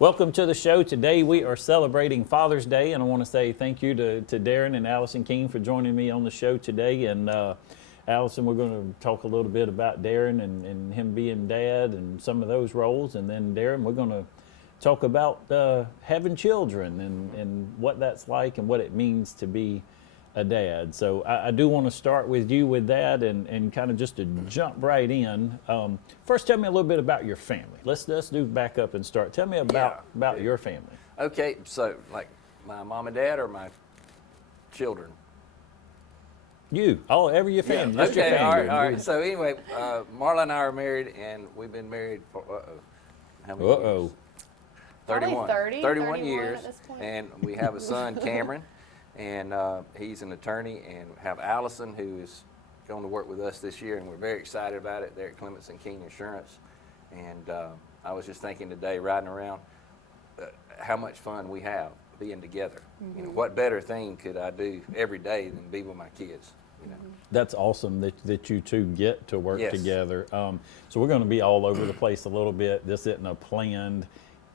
Welcome to the show. Today we are celebrating Father's Day, and I want to say thank you to Darin and Allison King for joining me on the show today. And Allison, we're going to talk a little bit about Darin and him being dad and some of those roles. And then Darin, we're going to talk about having children and what that's like and what it means to be a dad. So I do want to start with you with that and kind of just to jump right in. First, tell me a little bit about your family. Let's do back up and start. Tell me about your family. Okay, so like my mom and dad or my children? You, ever your family. Yeah. Just your family. All right. So anyway, Marla and I are married, and we've been married for, how many years? 31. 31 years, at this point. and we have a son, Cameron, and he's an attorney, and we have Allison, who is going to work with us this year, and we're very excited about it. They're at Clements and King Insurance, and I was just thinking today, riding around, how much fun we have being together. Mm-hmm. You know, what better thing could I do every day than be with my kids? You know? That's awesome that you two get to work together. So we're going to be all over the place a little bit. This isn't a planned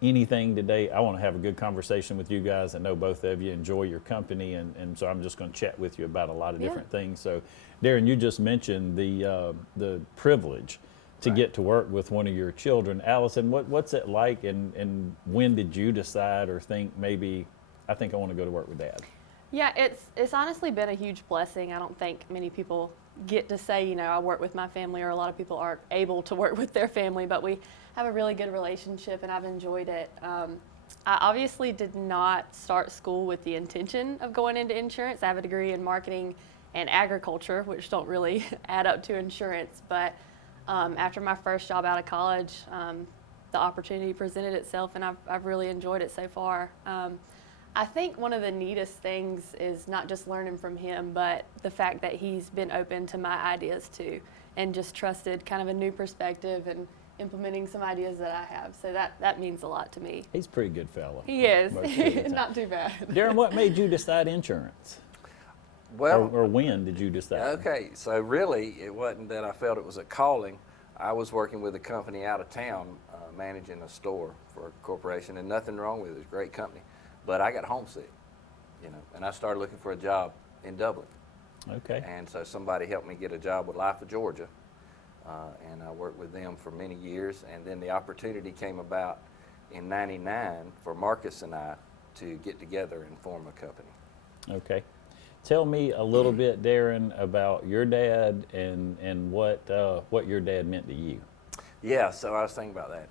anything today. I want to have a good conversation with you guys. I know both of you enjoy your company, and so I'm just going to chat with you about a lot of different things. So, Darin, you just mentioned the privilege to get to work with one of your children. Allison, what's it like, and when did you decide or think maybe I think I want to go to work with Dad? Yeah, it's honestly been a huge blessing. I don't think many people get to say, you know, I work with my family, or a lot of people aren't able to work with their family, but we have a really good relationship, and I've enjoyed it. I obviously did not start school with the intention of going into insurance. I have a degree in marketing and agriculture, which don't really add up to insurance, but after my first job out of college, the opportunity presented itself, and I've really enjoyed it so far. I think one of the neatest things is not just learning from him, but the fact that he's been open to my ideas too, and just trusted kind of a new perspective and implementing some ideas that I have. So that means a lot to me. He's a pretty good fellow. He is. Not too bad. Darin, what made you decide insurance? Well, or when did you decide? Okay, so really it wasn't that I felt it was a calling. I was working with a company out of town, managing a store for a corporation, and nothing wrong with it. It's a great company. But I got homesick, you know, and I started looking for a job in Dublin. Okay. And so somebody helped me get a job with Life of Georgia, and I worked with them for many years. And then the opportunity came about in '99 for Marcus and I to get together and form a company. Okay. Tell me a little bit, Darin, about your dad and what your dad meant to you. Yeah, so I was thinking about that.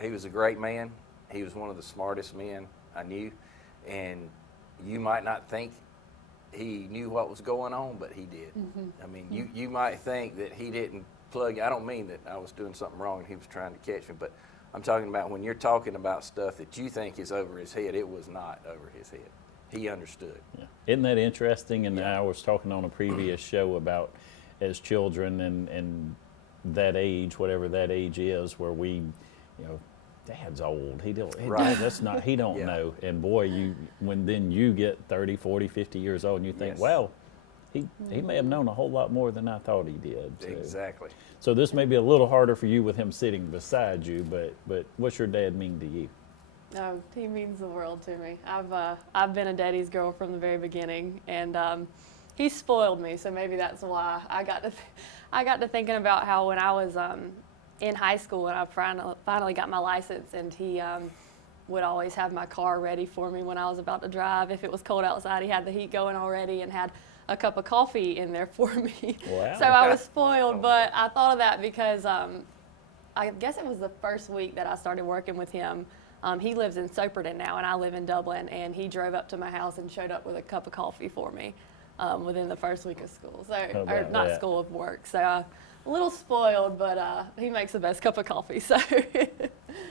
He was a great man. He was one of the smartest men I knew, and you might not think he knew what was going on, but he did. Mm-hmm. I mean, you might think that he didn't plug. I don't mean that I was doing something wrong and he was trying to catch me, but I'm talking about when you're talking about stuff that you think is over his head, it was not over his head. He understood. Yeah. Isn't that interesting? And I was talking on a previous show about as children and that age, whatever that age is, where we, you know, Dad's old. He don't know. And boy, when you get 30, 40, 50 years old and you think, well, he may have known a whole lot more than I thought he did. So. Exactly. So this may be a little harder for you with him sitting beside you, but what's your dad mean to you? No, he means the world to me. I've been a daddy's girl from the very beginning, and he spoiled me. So maybe that's why I got to thinking about how when I was in high school and I finally got my license, and he would always have my car ready for me when I was about to drive. If it was cold outside, he had the heat going already and had a cup of coffee in there for me. Wow. So I was spoiled, but I thought of that because I guess it was the first week that I started working with him. He lives in Soperton now, and I live in Dublin, and he drove up to my house and showed up with a cup of coffee for me within the first week of school. So, or not school, of work. So a little spoiled, but he makes the best cup of coffee. So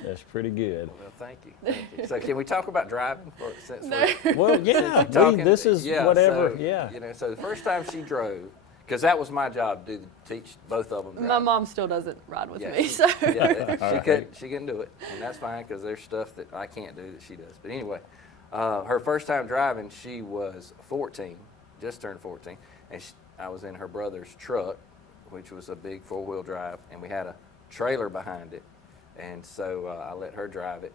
that's pretty good. Well, thank you. So can we talk about driving? Well, yeah. This is whatever. So, yeah. You know, so the first time she drove, because that was my job to teach both of them driving. My mom still doesn't ride with me. So she couldn't do it, and that's fine because there's stuff that I can't do that she does. But anyway, her first time driving, she was 14, just turned 14, and I was in her brother's truck, which was a big 4-wheel drive, and we had a trailer behind it, and so I let her drive it.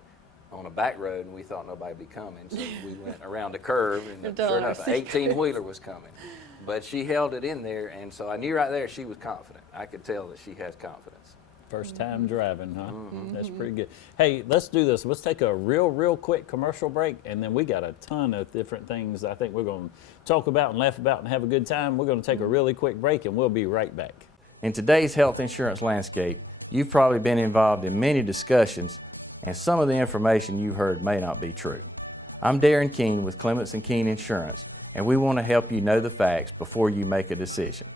on a back road, and we thought nobody would be coming, so we went around the curve, and Telling sure our enough, an 18-wheeler was coming. But she held it in there, and so I knew right there she was confident. I could tell that she has confidence. First time driving, huh? That's pretty good. Hey, let's do this. Let's take a real quick commercial break, and then we got a ton of different things I think we're going to talk about and laugh about and have a good time. We're going to take a really quick break, and we'll be right back. In today's health insurance landscape, you've probably been involved in many discussions, and some of the information you've heard may not be true. I'm Darin Keene with Clements & Keene Insurance, and we want to help you know the facts before you make a decision.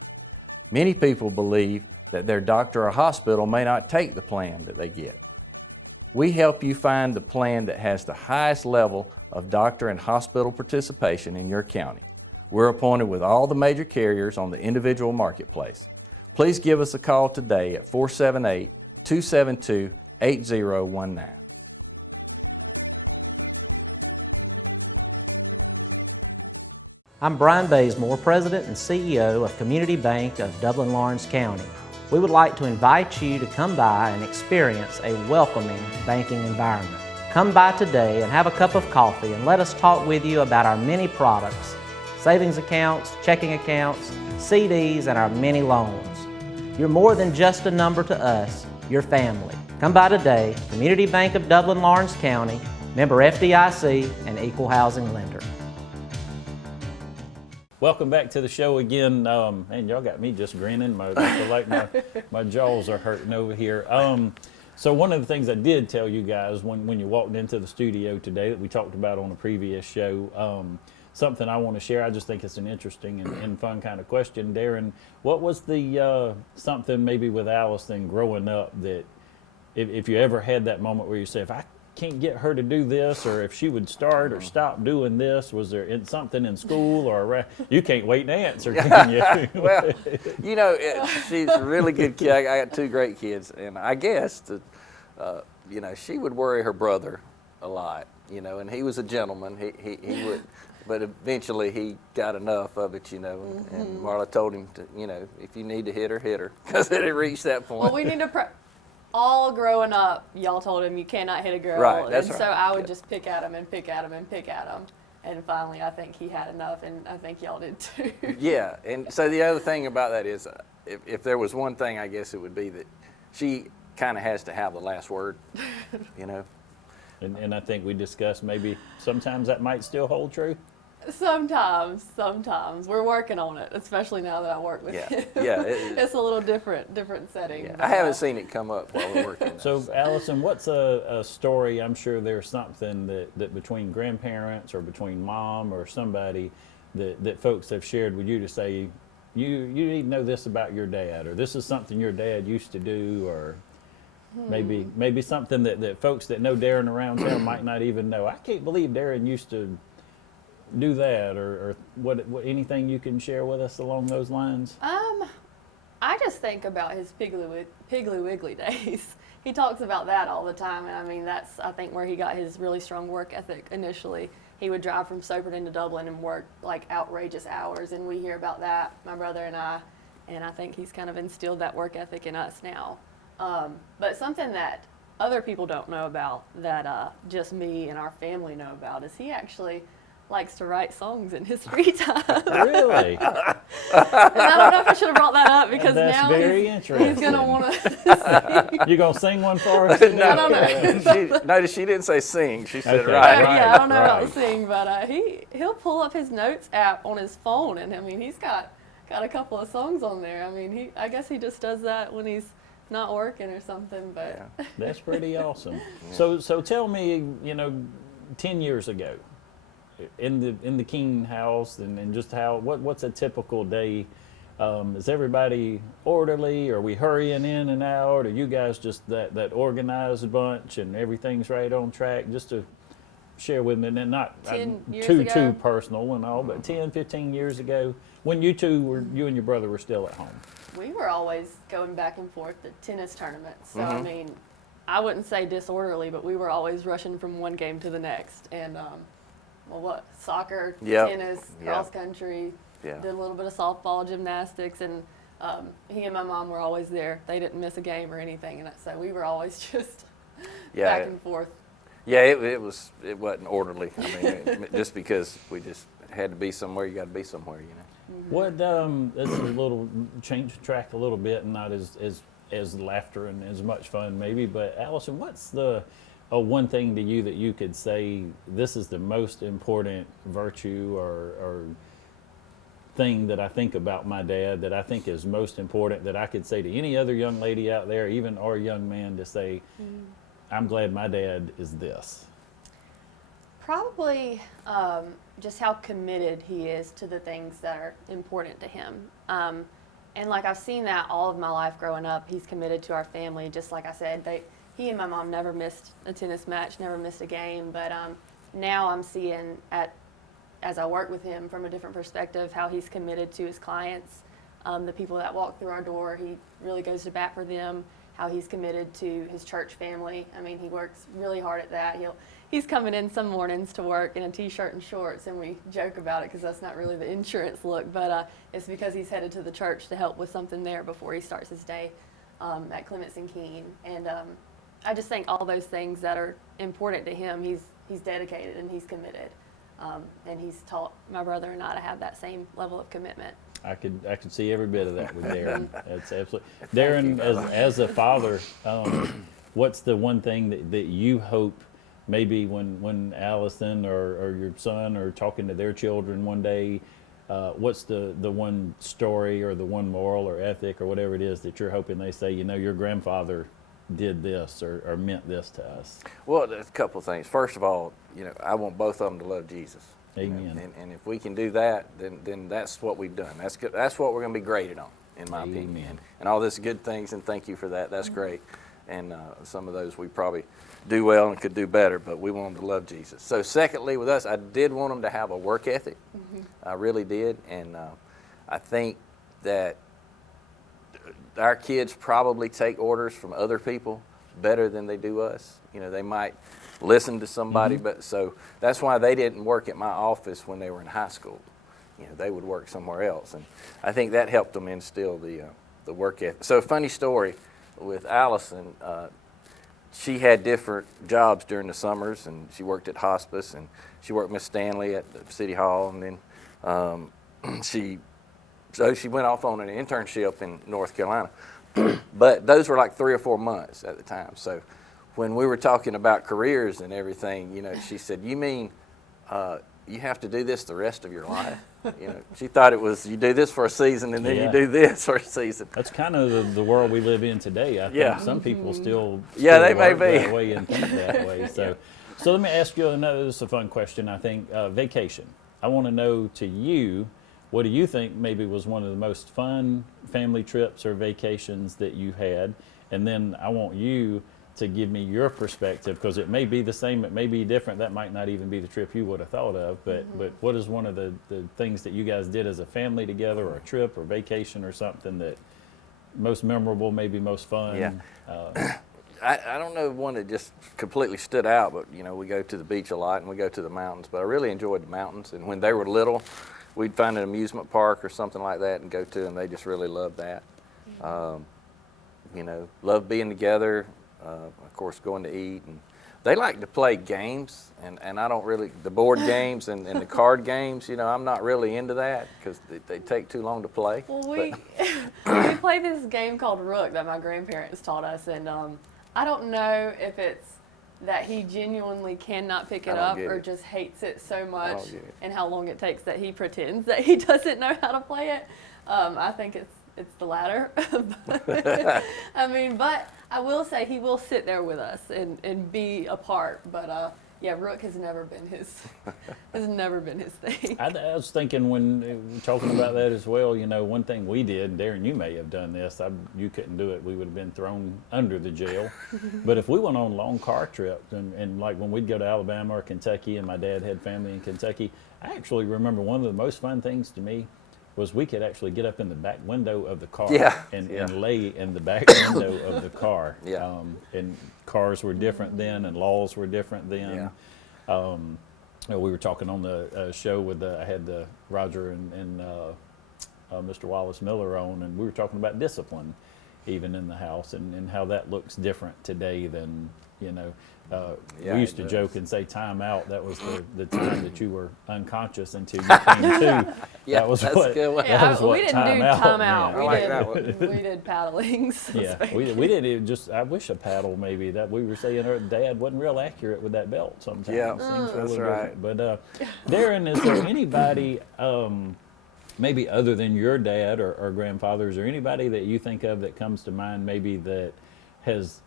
Many people believe that their doctor or hospital may not take the plan that they get. We help you find the plan that has the highest level of doctor and hospital participation in your county. We're appointed with all the major carriers on the individual marketplace. Please give us a call today at 478-272-8019. I'm Brian Bazemore, President and CEO of Community Bank of Dublin-Lawrence County. We would like to invite you to come by and experience a welcoming banking environment. Come by today and have a cup of coffee and let us talk with you about our many products, savings accounts, checking accounts, CDs, and our many loans. You're more than just a number to us, you're family. Come by today, Community Bank of Dublin-Lawrence County, member FDIC, and equal housing lender. Welcome back to the show again. And y'all got me just grinning. I feel like my jaws are hurting over here. So one of the things I did tell you guys when you walked into the studio today that we talked about on a previous show, something I want to share. I just think it's an interesting and fun kind of question. Darin, what was the something maybe with Allison growing up that if you ever had that moment where you say, if I can't get her to do this, or if she would start or stop doing this, was there something in school or around? You can't wait to answer, can you? Well, you know, she's a really good kid. I got two great kids, and I guess you know, she would worry her brother a lot, you know, and he was a gentleman. He would, but eventually he got enough of it, you know, and Marla told him to, you know, if you need to hit her, because it had reached that point. Well, we need to all growing up, y'all told him you cannot hit a girl. Right, that's and right. so I would just pick at him and pick at him and pick at him. And finally, I think he had enough, and I think y'all did too. Yeah, and so the other thing about that is, if there was one thing, I guess it would be that she kind of has to have the last word, you know. And I think we discussed maybe sometimes that might still hold true. Sometimes. We're working on it, especially now that I work with him. Yeah. It's a little different setting. Yeah, I haven't seen it come up while we're working. So, Allison, what's a story? I'm sure there's something that between grandparents or between mom or somebody that folks have shared with you to say, you need to know this about your dad, or this is something your dad used to do, or maybe something that folks that know Darin around town might not even know. I can't believe Darin used to do that, or what anything you can share with us along those lines? I just think about his Piggly Wiggly days. He talks about that all the time, and I mean that's I think where he got his really strong work ethic initially. He would drive from Soperton to Dublin and work like outrageous hours, and we hear about that, my brother and I think he's kind of instilled that work ethic in us now. But something that other people don't know about that just me and our family know about is he actually likes to write songs in his free time. Really? And I don't know if I should have brought that up because That's now very he's interesting. going to want to sing. You gonna sing one for us? I don't know. Notice she didn't say sing. She said Okay. right. Yeah, I don't know right. about sing, but he'll pull up his notes app on his phone, and I mean he's got a couple of songs on there. I mean I guess he just does that when he's not working or something. But Yeah. That's pretty awesome. So tell me, 10 years ago, in the Keene house, and just what's a typical day? Is everybody orderly? Are we hurrying in and out? Are you guys just that organized bunch and everything's right on track? Just to share with me, and not 10 years too ago? personal and all, but 10, 15 years ago, when you and your brother were still at home. we were always going back and forth to tennis tournaments. So I mean, I wouldn't say disorderly, but we were always rushing from one game to the next. And soccer, Yep. tennis, Yep. cross country, Yeah. did a little bit of softball, gymnastics, and he and my mom were always there. They didn't miss a game or anything, and so we were always just Yeah. back and forth. Yeah, it wasn't orderly. I mean, just because we just had to be somewhere, you got to be somewhere, you know. What that's a little change track a little bit, and not as laughter and as much fun maybe. But Allison, what's the one thing to you that you could say this is the most important virtue or thing that I think about my dad that I think is most important that I could say to any other young lady out there, even or young man, to say, I'm glad my dad is this? Probably just how committed he is to the things that are important to him. And like I've seen that all of my life growing up, he's committed to our family. Just like I said, he and my mom never missed a tennis match, never missed a game. But now I'm seeing as I work with him from a different perspective, how he's committed to his clients, the people that walk through our door. He really goes to bat for them. How he's committed to his church family. I mean, he works really hard at that. He's coming in some mornings to work in a t-shirt and shorts, and we joke about it because that's not really the insurance look, but it's because he's headed to the church to help with something there before he starts his day at Clements and Keene. And I just think all those things that are important to him, he's dedicated and he's committed, and he's taught my brother and I to have that same level of commitment. I could see every bit of that with Darin. That's absolutely. Darin, as a father, what's the one thing that you hope maybe when Allison or your son are talking to their children one day, what's the one story or the one moral or ethic or whatever it is that you're hoping they say, your grandfather did this or meant this to us? Well, there's a couple of things. First of all, I want both of them to love Jesus. Amen. And if we can do that, then that's what we've done. That's good. That's what we're going to be graded on, in my opinion. And all this good things, and thank you for that. That's great. And some of those we probably do well and could do better, but we want them to love Jesus. So secondly, with us, I did want them to have a work ethic. I really did. And I think that our kids probably take orders from other people better than they do us. They might listen to somebody, but so that's why they didn't work at my office when they were in high school. They would work somewhere else, and I think that helped them instill the work ethic. So, funny story with Allison. She had different jobs during the summers, and she worked at hospice, and she worked with Miss Stanley at the City Hall, and then she went off on an internship in North Carolina. But those were like 3 or 4 months at the time. So when we were talking about careers and everything, she said, "You mean you have to do this the rest of your life?" She thought it was you do this for a season and then you do this for a season. That's kind of the world we live in today. I think some people still they may work be that way and think that way. So let me ask you another. This is a fun question. I think vacation. I want to know to you, what do you think maybe was one of the most fun family trips or vacations that you had? And then I want you to give me your perspective, because it may be the same, it may be different. That might not even be the trip you would have thought of, but what is one of the things that you guys did as a family together, or a trip or vacation or something that most memorable, maybe most fun? Yeah. I don't know one that just completely stood out, but we go to the beach a lot and we go to the mountains, but I really enjoyed the mountains. And when they were little, we'd find an amusement park or something like that and go to, and they just really loved that. Love being together. Of course, going to eat, and they like to play games, and I don't really, the board games and the card games, I'm not really into that because they take too long to play. Well, we play this game called Rook that my grandparents taught us, and I don't know if it's that he genuinely cannot pick it up or just hates it so much and how long it takes that he pretends that he doesn't know how to play it. I think it's the latter. But I will say he will sit there with us and be a part. But Rook has never been his thing. I was thinking when talking about that as well, one thing we did, Darin, you may have done this, you couldn't do it, we would have been thrown under the jail. But if we went on long car trips, and like when we'd go to Alabama or Kentucky, and my dad had family in Kentucky, I actually remember one of the most fun things to me was we could actually get up in the back window of the car and lay in the back window of the car. And cars were different then, and laws were different then. We were talking on the show with I had Roger and Mr. Wallace Miller on, and we were talking about discipline. even in the house, and how that looks different today than, you know. Yeah, We used it to does. joke and say time out. That was the time that you were unconscious until you came to. Yeah, that was that's what, a good one. that was we what didn't time do out time meant. out. I We like did that one. we did paddlings. Yeah, we didn't even just. I wish a paddle maybe that we were saying. Dad wasn't real accurate with that belt sometimes. Yeah, Things were a that's little right. different. But Darin, is there anybody, maybe other than your dad or grandfather, is there anybody that you think of that comes to mind, maybe that has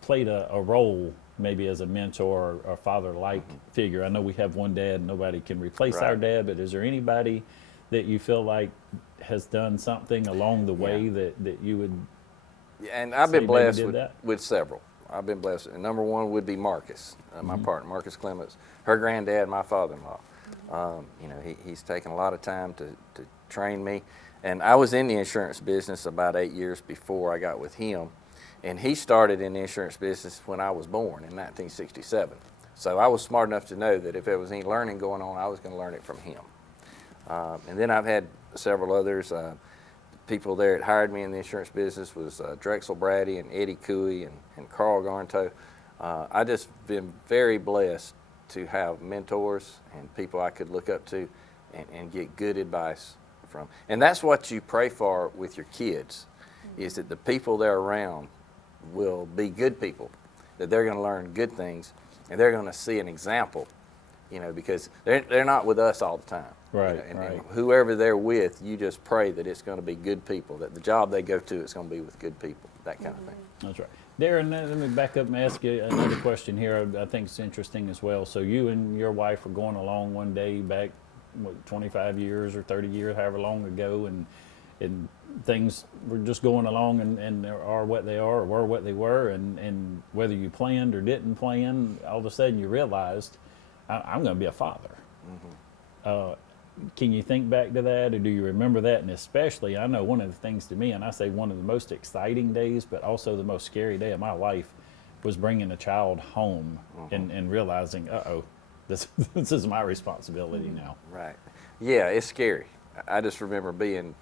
played a role, maybe as a mentor or father-like figure? I know we have one dad, nobody can replace our Right. dad, but is there anybody that you feel like has done something along the way that you would? Yeah, and I've Say been maybe blessed did with, that? with several. I've been blessed. And number one would be Marcus, my Mm-hmm. partner, Marcus Clements, her granddad, my father-in-law. You know, he's taken a lot of time to train me. And I was in the insurance business about 8 years before I got with him. And he started in the insurance business when I was born in 1967. So I was smart enough to know that if there was any learning going on, I was going to learn it from him. And then I've had several others. People there that hired me in the insurance business was Drexel Brady and Eddie Cooey and Carl Garnto. I just been very blessed to have mentors and people I could look up to and get good advice from. And that's what you pray for with your kids, is that the people they're around will be good people, that they're going to learn good things, and they're going to see an example, you know, because they're not with us all the time. Right, You know, and right. whoever they're with, you just pray that it's going to be good people, that the job they go to is going to be with good people, that kind of thing. That's right. Darin, let me back up and ask you another question here. I think it's interesting as well. So you and your wife were going along one day back, what, 25 years or 30 years, however long ago, and things were just going along and are what they are or were what they were, and whether you planned or didn't plan, all of a sudden you realized, I'm going to be a father. Can you think back to that, or do you remember that? And especially, I know one of the things to me, and I say one of the most exciting days, but also the most scary day of my life, was bringing a child home and realizing, this is my responsibility now. Right. Yeah, it's scary. I just remember being,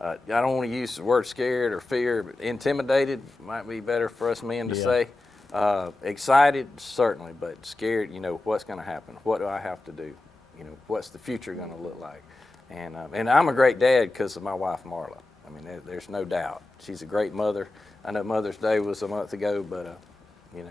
I don't want to use the word scared or fear, but intimidated might be better for us men to Yeah. say. Excited, certainly, but scared, you know, what's going to happen? What do I have to do? You know, what's the future going to look like? And I'm a great dad because of my wife, Marla. I mean, there's no doubt. She's a great mother. I know Mother's Day was a month ago, but, you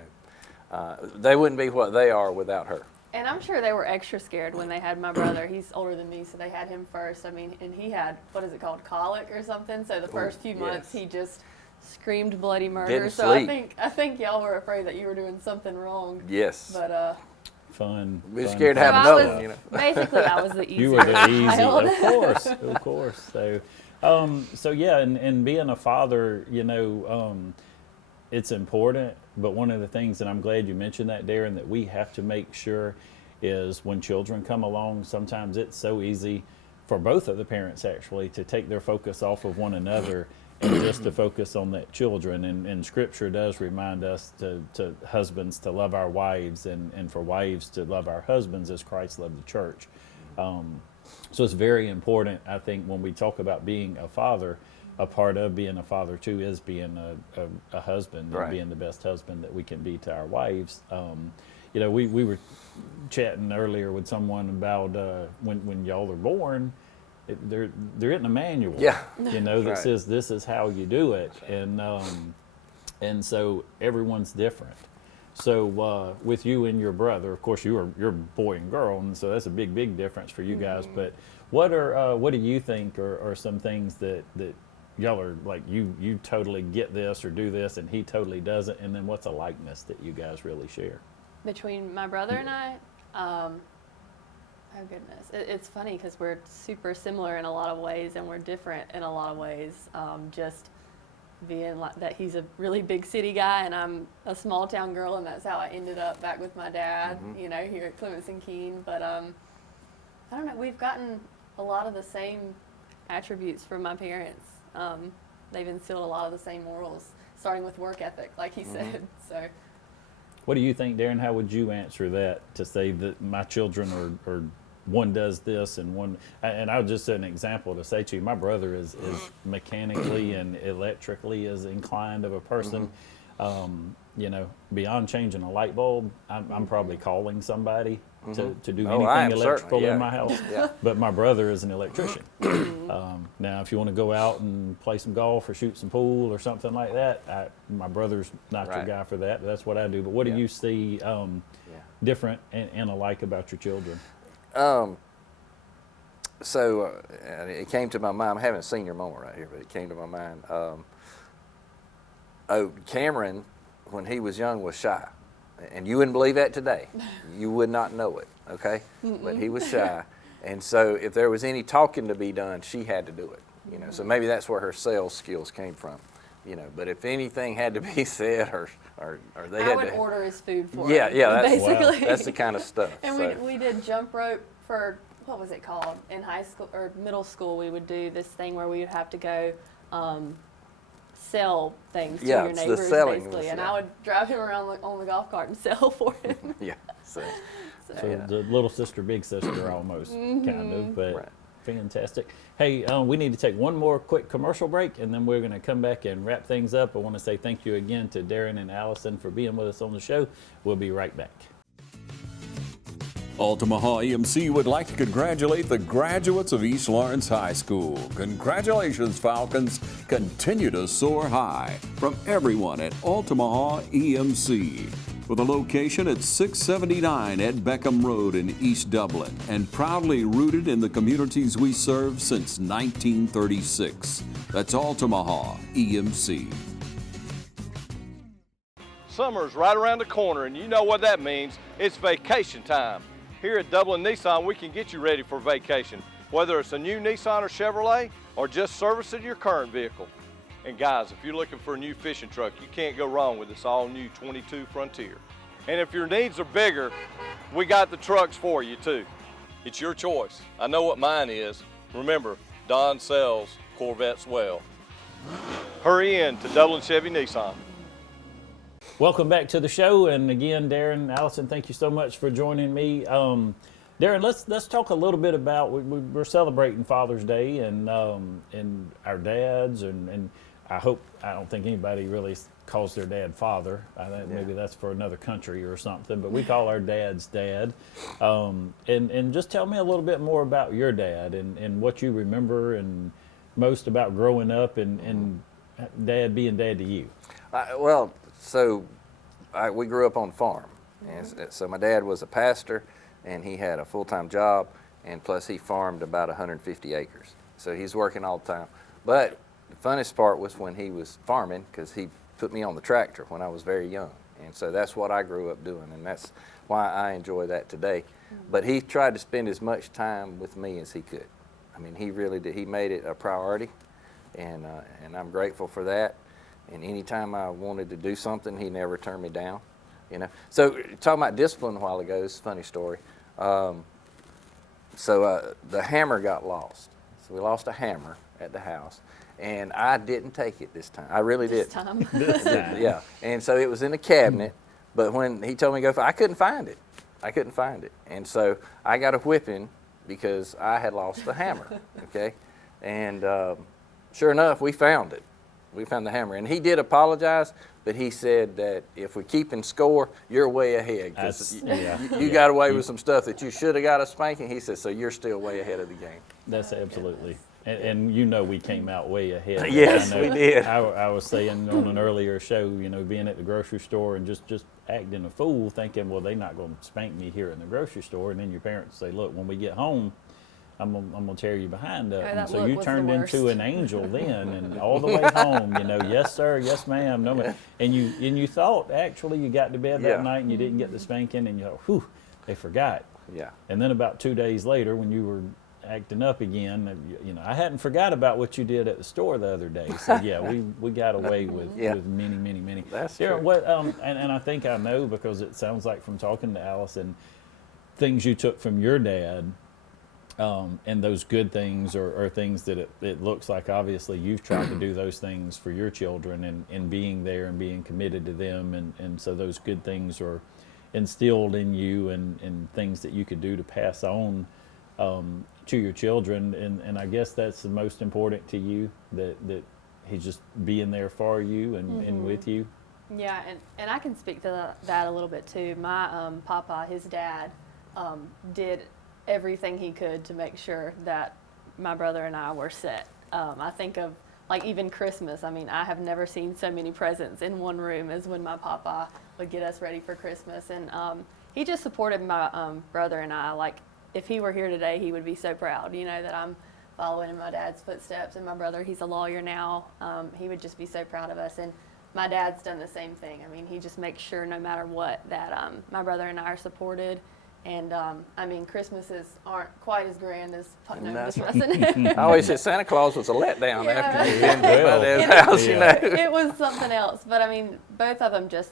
know, they wouldn't be what they are without her. And I'm sure they were extra scared when they had my brother. He's older than me, so they had him first. I mean, and he had, what is it called, colic or something? So the first few months yes. he just screamed bloody murder. Didn't So sleep. I think y'all were afraid that you were doing something wrong. Yes. But Fun. We were fun scared to have fun so I another stuff. one, you know. basically I was the easy You were the easy, child. of course. So yeah, and being a father, you know, it's important. But one of the things, and I'm glad you mentioned that, Darin, that we have to make sure is when children come along, sometimes it's so easy for both of the parents actually to take their focus off of one another and just to focus on that children. And Scripture does remind us to husbands to love our wives and for wives to love our husbands as Christ loved the church. So it's very important, I think, when we talk about being a father, a part of being a father too is being a husband, Right. and being the best husband that we can be to our wives. You know, we were chatting earlier with someone about when y'all are born, there isn't a manual. Yeah. You know, that Right. says this is how you do it, and so everyone's different. So with you and your brother, of course, you're boy and girl, and so that's a big difference for you guys. But what do you think are some things that y'all are like, you totally get this or do this, and he totally doesn't, and then what's a likeness that you guys really share? Between my brother and I, oh goodness, it's funny because we're super similar in a lot of ways and we're different in a lot of ways. Just being like that, he's a really big city guy and I'm a small town girl, and that's how I ended up back with my dad, you know, here at Clements and Keene. But I don't know, we've gotten a lot of the same attributes from my parents. They've instilled a lot of the same morals, starting with work ethic, like he said. So. What do you think, Darin? How would you answer that, to say that my children are one does this and one, and I'll just an example to say to you, my brother is mechanically and electrically as inclined of a person. You know, beyond changing a light bulb, I'm probably calling somebody to do Oh, I anything am electrical certainly, yeah. in my house. Yeah. But my brother is an electrician. Now, if you want to go out and play some golf or shoot some pool or something like that, my brother's not your Right. guy for that. But that's what I do. But what do Yeah. you see different and alike about your children? So it came to my mind. I haven't seen your moment right here, but it came to my mind. Cameron, when he was young, was shy, and you wouldn't believe that today. You would not know it, okay? But he was shy, and so if there was any talking to be done, she had to do it. You know, so maybe that's where her sales skills came from. You know, but if anything had to be said, or they I had would to. order his food for Yeah, him. yeah, that's basically. that's the kind of stuff. And so. we did jump rope for, what was it called? In high school or middle school, we would do this thing where we would have to go sell things to Yeah, your it's the neighbors, selling basically. was, And yeah. I would drive him around on the golf cart and sell for him. Yeah. So. So Yeah. the little sister, big sister, almost kind of, but Right. fantastic. Hey, we need to take one more quick commercial break, and then we're going to come back and wrap things up. I want to say thank you again to Darin and Allison for being with us on the show. We'll be right back. Altamaha EMC would like to congratulate the graduates of East Lawrence High School. Congratulations, Falcons. Continue to soar high. From everyone at Altamaha EMC. With a location at 679 Ed Beckham Road in East Dublin, and proudly rooted in the communities we serve since 1936. That's Altamaha EMC. Summer's right around the corner, and you know what that means. It's vacation time. Here at Dublin Nissan, we can get you ready for vacation, whether it's a new Nissan or Chevrolet, or just servicing your current vehicle. And guys, if you're looking for a new fishing truck, you can't go wrong with this all-new 22 Frontier. And if your needs are bigger, we got the trucks for you too. It's your choice. I know what mine is. Remember, Don sells Corvettes well. Hurry in to Dublin Chevy Nissan. Welcome back to the show, and again, Darin, Allison, thank you so much for joining me. Darin, let's talk a little bit about we're celebrating Father's Day and our dads, and I don't think anybody really calls their dad father. I think maybe that's for another country or something, but we call our dads dad. And just tell me a little bit more about your dad and what you remember and most about growing up and dad being dad to you. We grew up on a farm, and so my dad was a pastor, and he had a full-time job, and plus he farmed about 150 acres. So he's working all the time. But the funnest part was when he was farming, because he put me on the tractor when I was very young, and so that's what I grew up doing, and that's why I enjoy that today. But he tried to spend as much time with me as he could. I mean, he really did. He made it a priority, and I'm grateful for that. And anytime I wanted to do something, he never turned me down, you know. So talking about discipline a while ago, it's a funny story. The hammer got lost. So we lost a hammer at the house, and I didn't take it this time. I really This didn't. time. Yeah, and so it was in a cabinet, but when he told me to go, I couldn't find it. And so I got a whipping because I had lost the hammer, okay? And sure enough, we found it. We found the hammer, and he did apologize, but he said that if we're keeping score, you're way ahead, because you got away with some stuff that you should have got a spanking. He said, so you're still way ahead of the game. That's absolutely. And you know we came out way ahead. Yes, I know we did. I was saying on an earlier show, you know, being at the grocery store and just acting a fool, thinking, well, they're not going to spank me here in the grocery store. And then your parents say, look, when we get home, I'm gonna tear you behind up. Oh, And that so look you was turned the into worst. an angel then, and all the way home, you know, yes sir, yes ma'am, no ma'am. And you thought actually you got to bed that Yeah. night and you didn't get the spanking, and you thought, whew, they forgot. Yeah. And then about 2 days later, when you were acting up again, you know, I hadn't forgot about what you did at the store the other day. So yeah, we got away with many. That's Darin, true. what and I think I know, because it sounds like from talking to Allison, things you took from your dad. And those good things are things that it looks like obviously you've tried to do those things for your children and being there and being committed to them. And so those good things are instilled in you and things that you could do to pass on to your children, and I guess that's the most important to you, that he's just being there for you and with you. Yeah, and I can speak to that a little bit too. My papa, his dad, did everything he could to make sure that my brother and I were set. I think of, like, even Christmas. I mean, I have never seen so many presents in one room as when my papa would get us ready for Christmas. And he just supported my brother and I. Like, if he were here today, he would be so proud, you know, that I'm following in my dad's footsteps. And my brother, he's a lawyer now. He would just be so proud of us. And my dad's done the same thing. I mean, he just makes sure no matter what that my brother and I are supported. And I mean, Christmases aren't quite as grand as Putnam That's this right. lesson. I always said Santa Claus was a letdown Yeah. after you went to Well, his yeah. house, you know. It was something else. But I mean, both of them just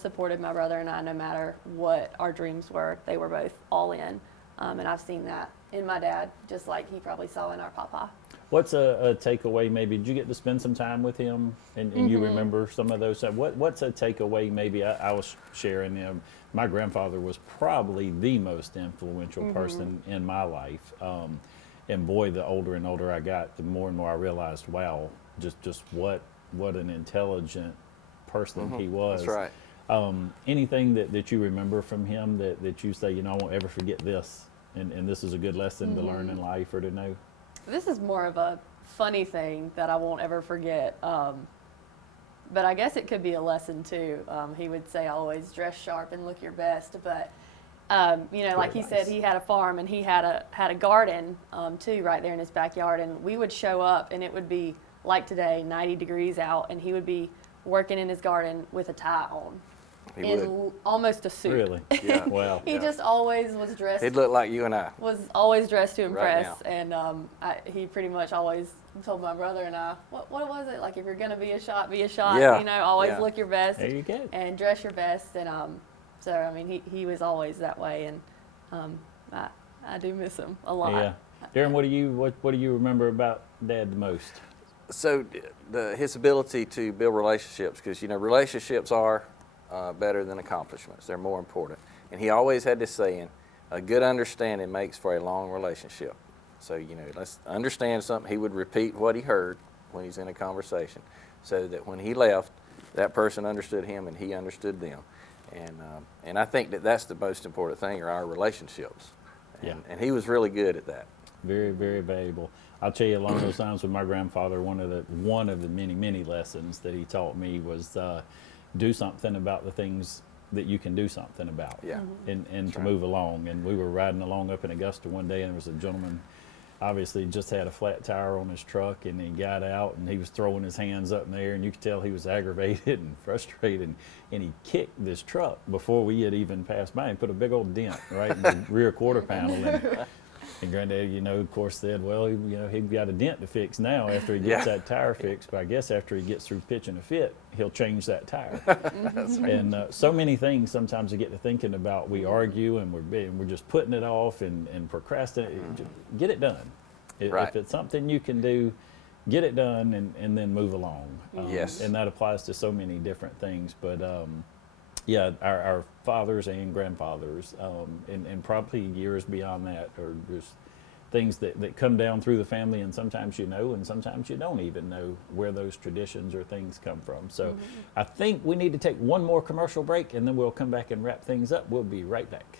supported my brother and I no matter what our dreams were. They were both all in. And I've seen that in my dad, just like he probably saw in our papa. What's a takeaway maybe? Did you get to spend some time with him and you remember some of those? What's a takeaway maybe? I was sharing him. My grandfather was probably the most influential person in my life. And boy, the older and older I got, the more and more I realized, wow, just what an intelligent person he was. That's right. Anything that you remember from him that you say, you know, I won't ever forget this, and this is a good lesson to learn in life or to know? This is more of a funny thing that I won't ever forget. But I guess it could be a lesson too. He would say, always dress sharp and look your best. But, you know, like he said, he had a farm and he had a garden too right there in his backyard. And we would show up and it would be like today, 90 degrees out. And he would be working in his garden with a tie on. He in would. almost a suit. Really? Yeah. Wow. He just always was dressed. He'd look like you and I. Was always dressed to Right impress, and he pretty much always told my brother and I, what was it, like, if you're gonna be a shot, Yeah. you know, always Yeah. look your best There you go. and dress your best, and so I mean he was always that way, and I do miss him a lot. Yeah. Darin, what do you remember about Dad the most? So his ability to build relationships, because, you know, relationships are better than accomplishments. They're more important. And he always had this saying, a good understanding makes for a long relationship. So, you know, let's understand something. He would repeat what he heard when he's in a conversation, so that when he left, that person understood him and he understood them. And I think that's the most important thing, are our relationships. And he was really good at that. Very, very valuable. I'll tell you, along those times with my grandfather, one of the many lessons that he taught me was do something about the things that you can do something about. Yeah. And to move along. And we were riding along up in Augusta one day, and there was a gentleman, obviously just had a flat tire on his truck, and he got out and he was throwing his hands up in the air, and you could tell he was aggravated and frustrated, and he kicked this truck before we had even passed by and put a big old dent right in the rear quarter panel. And Granddad, you know, of course said, well, you know, he's got a dent to fix now after he gets that tire fixed. But I guess after he gets through pitching a fit, he'll change that tire. And so many things sometimes I get to thinking about. We argue and we're just putting it off and procrastinating. Get it done. Right. If it's something you can do, get it done and then move along. Yes. And that applies to so many different things. But yeah, our fathers and grandfathers, and probably years beyond that, are just things that come down through the family, and sometimes you know, and sometimes you don't even know where those traditions or things come from. So I think we need to take one more commercial break, and then we'll come back and wrap things up. We'll be right back.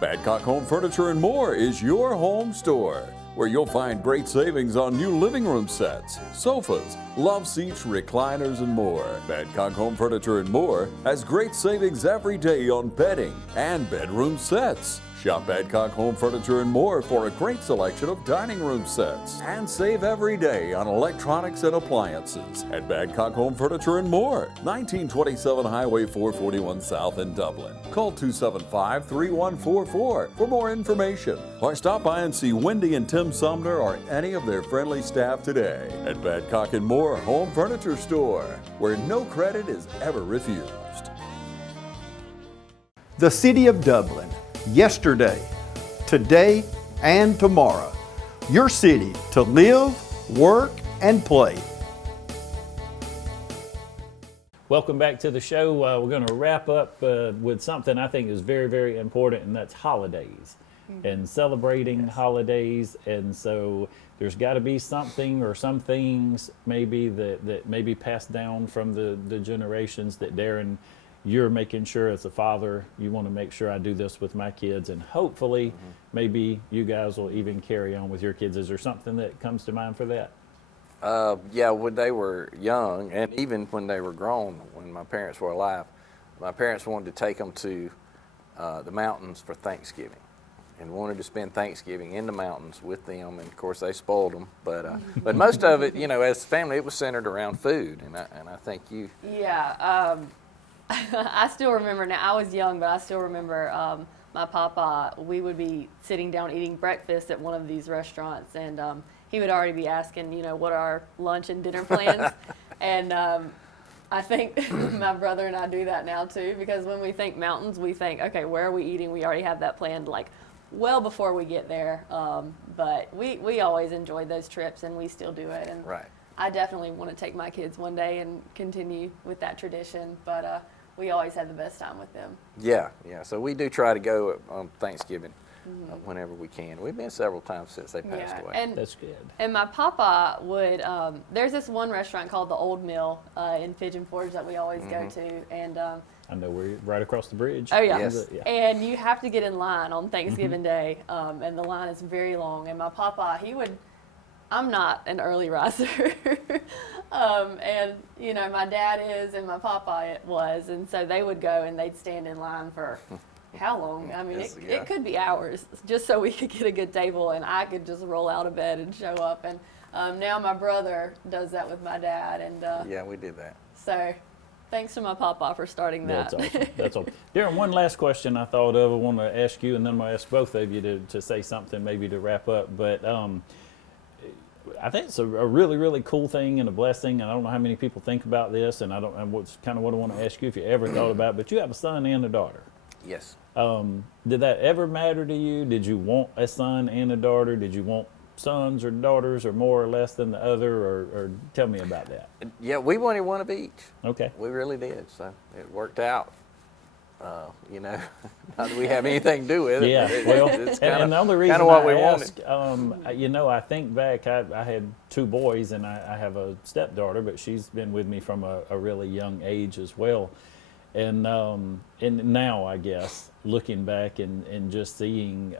Badcock Home Furniture and More is your home store, where you'll find great savings on new living room sets, sofas, love seats, recliners, and more. Badcock Home Furniture and More has great savings every day on bedding and bedroom sets. Shop Badcock Home Furniture and More for a great selection of dining room sets, and save every day on electronics and appliances at Badcock Home Furniture and More, 1927 Highway 441 South in Dublin. Call 275-3144 for more information, or stop by and see Wendy and Tim Sumner or any of their friendly staff today at Badcock and More Home Furniture Store, where no credit is ever refused. The City of Dublin, yesterday, today, and tomorrow. Your city to live, work, and play. Welcome back to the show. We're going to wrap up with something I think is very, very important, and that's holidays. and celebrating holidays. And so there's got to be something or some things maybe that maybe passed down from the generations that Darin, you're making sure as a father, you want to make sure I do this with my kids, and hopefully maybe you guys will even carry on with your kids. Is there something that comes to mind for that? Yeah, when they were young, and even when they were grown, when my parents were alive, my parents wanted to take them to the mountains for Thanksgiving, and wanted to spend Thanksgiving in the mountains with them. And of course, they spoiled them. But most of it, as a family, it was centered around food. And I think you. Yeah. I still remember now. I was young, but I still remember my papa. We would be sitting down eating breakfast at one of these restaurants, and he would already be asking, what are our lunch and dinner plans, and I think my brother and I do that now too, because when we think mountains, we think, okay, where are we eating? We already have that planned like well before we get there. But we always enjoyed those trips, and we still do it. And Right. I definitely want to take my kids one day and continue with that tradition. But we always had the best time with them. Yeah. So we do try to go on Thanksgiving whenever we can. We've been several times since they passed away. And That's good. And my papa would, there's this one restaurant called the Old Mill in Pigeon Forge that we always go to. And I know we're right across the bridge. oh yeah. Yes. Yeah. And you have to get in line on Thanksgiving Day, and the line is very long. And my papa, I'm not an early riser, and my dad is, and my papa was, and so they would go and they'd stand in line for how long? I mean, it could be hours, just so we could get a good table, and I could just roll out of bed and show up. And now my brother does that with my dad, and Yeah, we did that. so thanks to my papa for starting that. That's awesome. That's awesome. Darrin, one last question I thought of. I want to ask you, and then I'm going to ask both of you to say something maybe to wrap up. But I think it's a really, really cool thing and a blessing. And I don't know how many people think about this, and what's kind of what I want to ask you if you ever thought about it. But you have a son and a daughter. Yes. Did that ever matter to you? Did you want a son and a daughter? Did you want sons or daughters, or more or less than the other? Or tell me about that. Yeah, we wanted one of each. Okay. We really did. So it worked out. Not that we have anything to do with it. Yeah, but well, it's and the only reason kind of what I we ask, wanted. I think back, I had 2 boys, and I have a stepdaughter, but she's been with me from a really young age as well. And now, I guess, looking back and just seeing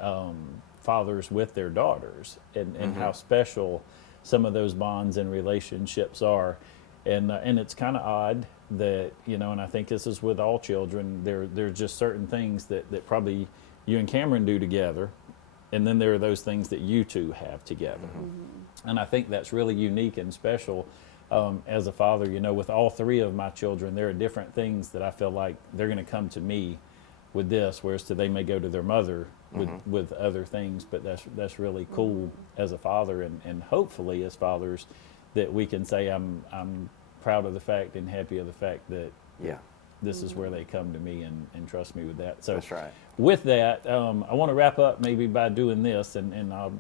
fathers with their daughters and how special some of those bonds and relationships are. And it's kind of odd that, and I think this is with all children, there's just certain things that probably you and Cameron do together, and then there are those things that you two have together. And I think that's really unique and special. As a father, with all 3 of my children, there are different things that I feel like they're going to come to me with this, whereas they may go to their mother with other things. But that's really cool as a father, and hopefully as fathers that we can say I'm proud of the fact and happy of the fact that this is where they come to me and trust me with that. So That's right. With that, I want to wrap up maybe by doing this, and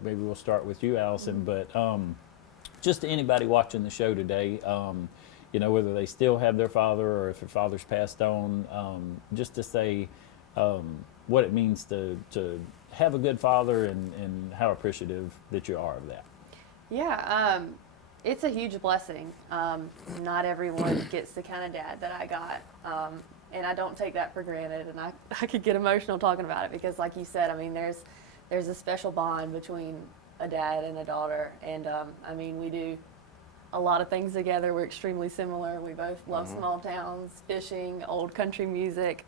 maybe we'll start with you, Allison. But just to anybody watching the show today, whether they still have their father or if their father's passed on, just to say what it means to have a good father and how appreciative that you are of that. Yeah, it's a huge blessing. Not everyone gets the kind of dad that I got, and I don't take that for granted. And I could get emotional talking about it because, like you said, I mean, there's a special bond between a dad and a daughter, and we do a lot of things together. We're extremely similar. We both love small towns, fishing, old country music.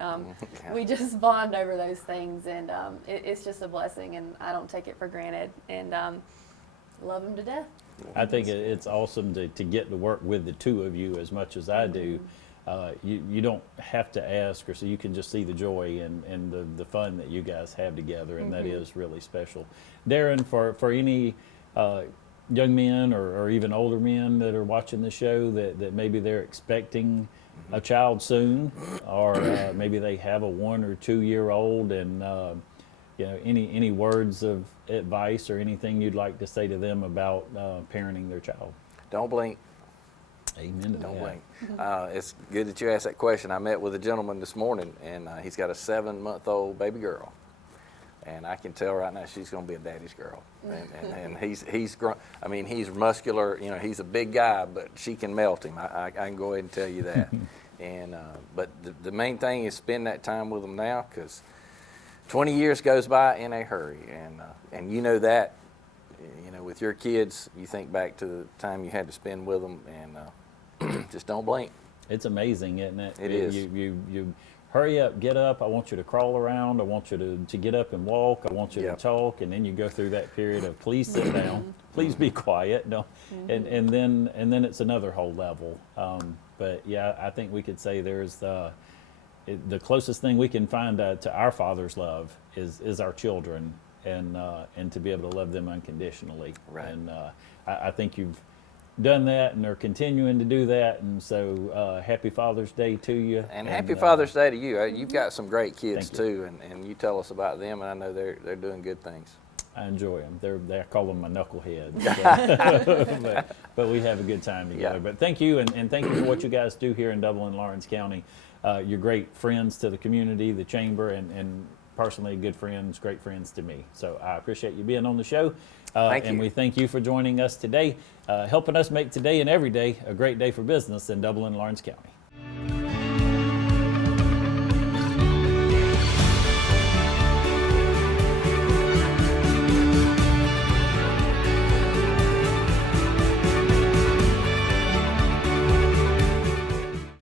We just bond over those things, and it's just a blessing, and I don't take it for granted, and love him to death. I think it's awesome to get to work with the 2 of you as much as I do. You don't have to ask, or so you can just see the joy and the fun that you guys have together, and that is really special. Darin, for any young men or even older men that are watching the show that maybe they're expecting a child soon, or maybe they have a 1 or 2 year old, and any words of advice or anything you'd like to say to them about parenting their child? Don't blink. Amen to Don't that. blink. It's good that you asked that question. I met with a gentleman this morning, and he's got a 7-month-old baby girl. And I can tell right now she's going to be a daddy's girl. And he's grown. I mean, he's muscular. You know, he's a big guy, but she can melt him. I can go ahead and tell you that. And but the main thing is spend that time with them now, because 20 years goes by in a hurry. And you know that. You know, with your kids, you think back to the time you had to spend with them, and just don't blink. It's amazing, isn't it? It is. You hurry up, get up. I want you to crawl around. I want you to get up and walk. I want you to talk, and then you go through that period of please sit down, please be quiet. No, and then it's another whole level. But yeah, I think we could say there's the closest thing we can find to our Father's love is our children, and to be able to love them unconditionally. Right. And I think you've done that and are continuing to do that, and so happy Father's Day to you. And happy Father's Day to you. You've got some great kids too, and you tell us about them, and I know they're doing good things. I enjoy them. I call them my knuckleheads. But we have a good time together. Yeah. But thank you, and thank you for what you guys do here in Dublin, Lawrence County. You're great friends to the community, the chamber, and personally good friends, great friends to me. So I appreciate you being on the show. Thank you. And we thank you for joining us today, helping us make today and every day a great day for business in Dublin, Lawrence County.